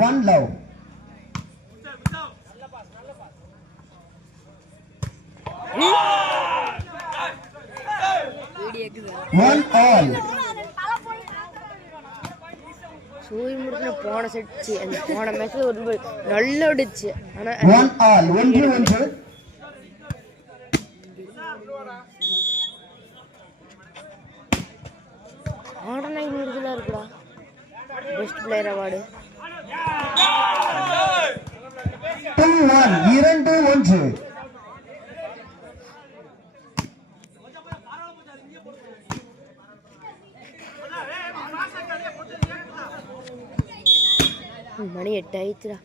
One love. One all. சூரிய முடிச்சு போன செட்ச்சு அந்த போன மேட்ச்ல ஒரு நல்ல அடிச்சு ஆனா one all 1-1 ஆடனை முடிஞ்சல இருக்குடா பெஸ்ட் பிளேயர் அவார்ட் 2-1 மணி 8 ஆயிடுச்சுடா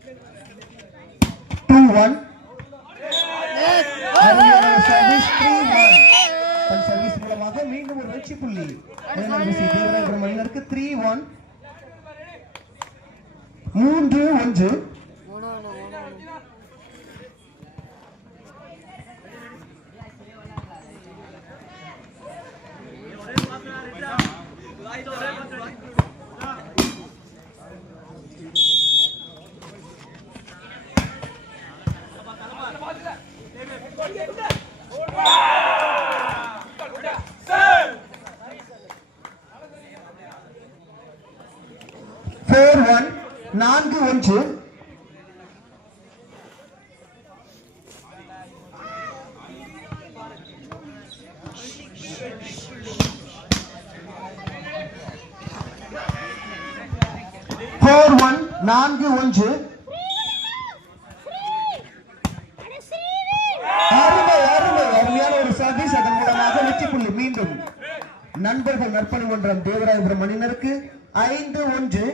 2-1 சர்வீஸ் 3-1 தன் சர்வீஸ் மூலமாக மீண்டும் ஒரு வெற்றி புள்ளி NMBC தேவராய மணினருக்கு 3-1 3-1 4-1 4-1 அருமையான ஒரு சர்வீஸ் அதன் மூலமாக வெற்றி புள்ளி மீண்டும் நண்பர்கள் நற்பணி மன்றம் தேவராயபுரம் அணியினருக்கு 5-1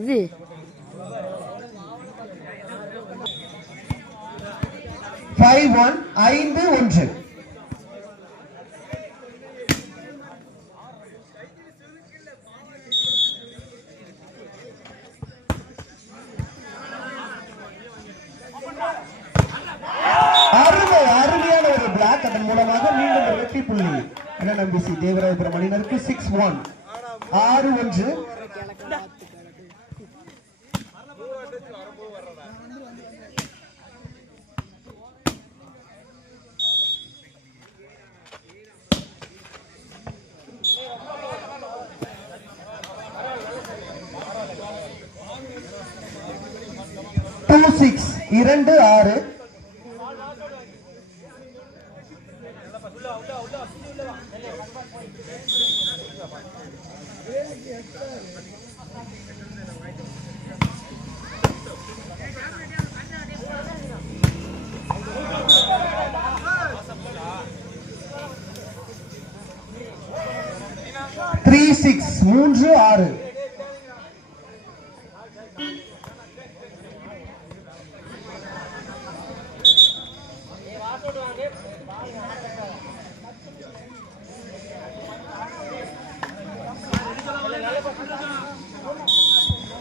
இது 5-1 அருமையான ஒரு பிளாக் அதன் மூலமாக மீண்டும் ஒரு வெற்றி புள்ளி NMBC தேவராயபுரம் அணியினருக்கு 6-1 6-1 2-6 2-6 3-6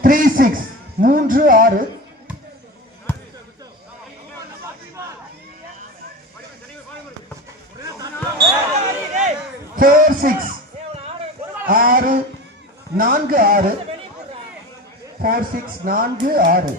3-6 4-6 6 4-6 4-6 4-6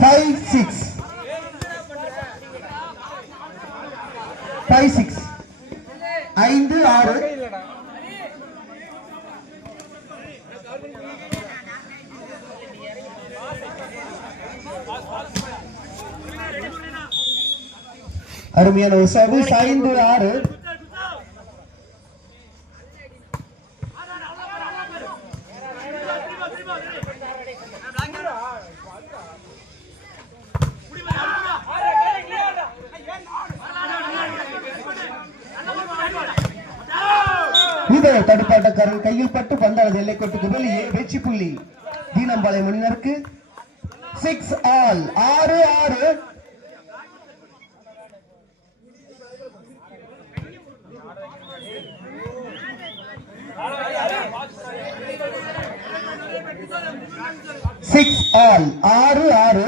5-6 5-6 அருமையான ஒரு சர்வீஸ் 5-6 5-6 இது தடுப்பாட்டக்காரன் கையில் பட்டு பந்தானது எல்லைக்கோட்டுக்கு வெளியே வெற்றி புள்ளி Theenampalayam மணியினருக்கு 6 all 6-6. Six all 6-6.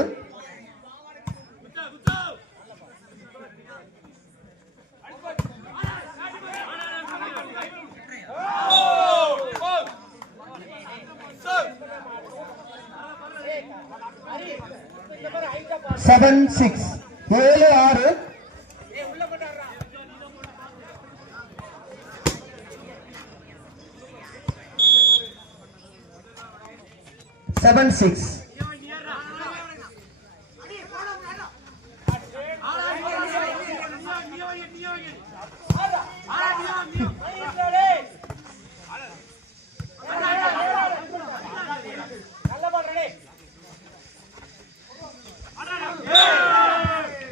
Seven 6 7-6. Seven 6.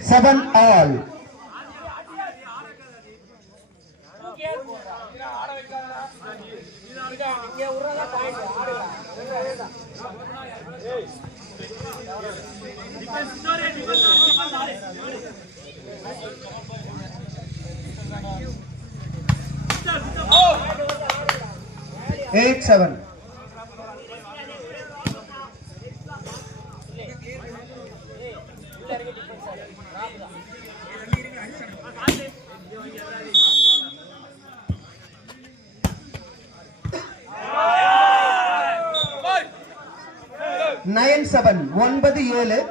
Seven all. Eight 7. Nine 7 9-7.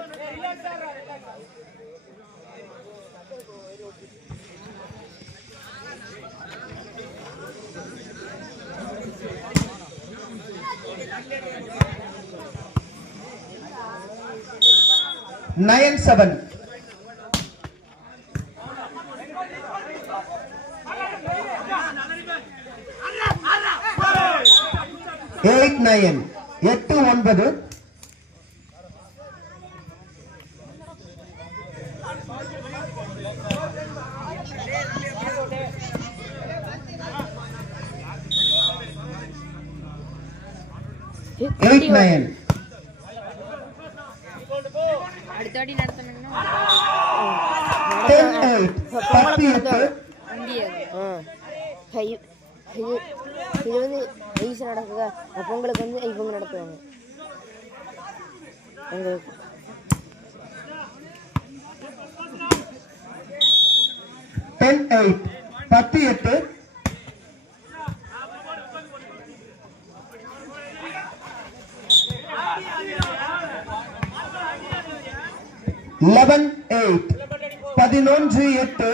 Nine 7. Eight 9. 8-9. Eight 9. அடுத்தடி நடத்தணும்னா 10-8. 10-8. இது வந்து ஐஸ் நடக்குதா பொங்கலுக்கு வந்து ஐப்பொங்கல் நடத்துவாங்க உங்களுக்கு 10-8. 10-8. 11-8. 11-8.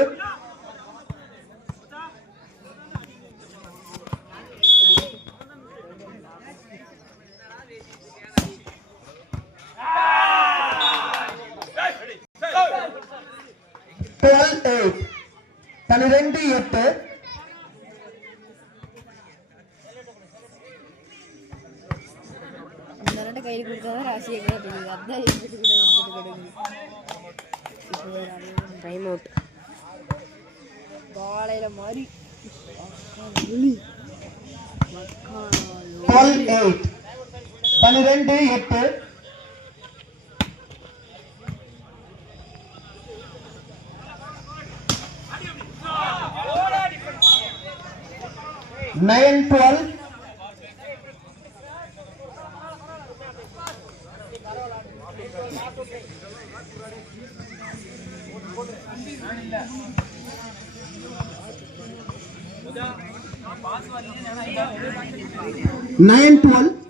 பன்னிரண்டு 8. கையில் கொடுத்தாதான் ராசியை தெரியுது அதான் டைம் அவுட் காலையில மாதிரி 12-8. 12-8. 9-12. 9-12.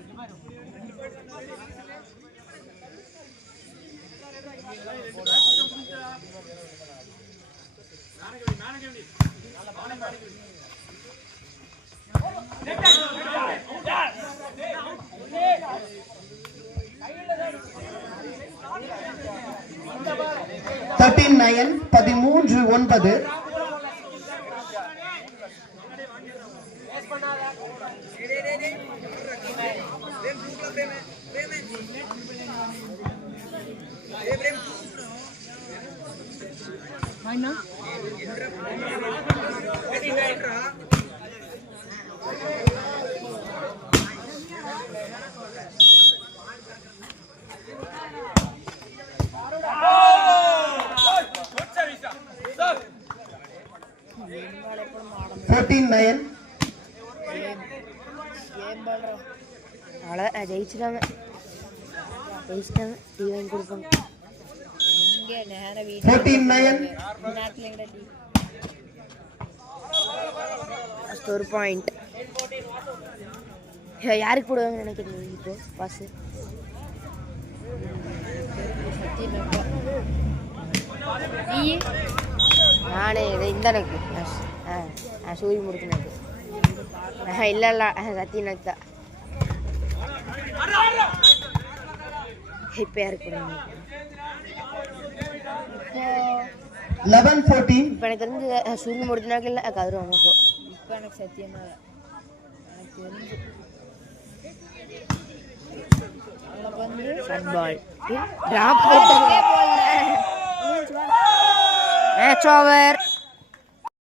Thirteen 9. 13-9. 14-9. அவ்வளோதான் ஜெயிச்சிட்டாங்க டீ வாங்கி கொடுப்பாங்க 14-9. ஃபஸ்ட் ஒரு பாயிண்ட் யாருக்கு போடுவாங்கன்னு நினைக்கிறீங்க இப்போ பாஸு நானே இந்த எனக்கு சூரிய முறுக்குனக்கு இல்லை சத்தியனுக்கு தான் இப்போ யாருக்கு போடுவாங்க 11-14. இப்போ எனக்கு தெரிஞ்சு சூரிய முறுக்குனாக்கு இல்லை கதிரும் அம்மாக்கோ இப்போ எனக்கு சத்தியமாக எனக்கு தெரிஞ்சு ஃபுட்பால் ட்ராப் மேட்ச் ஓவர்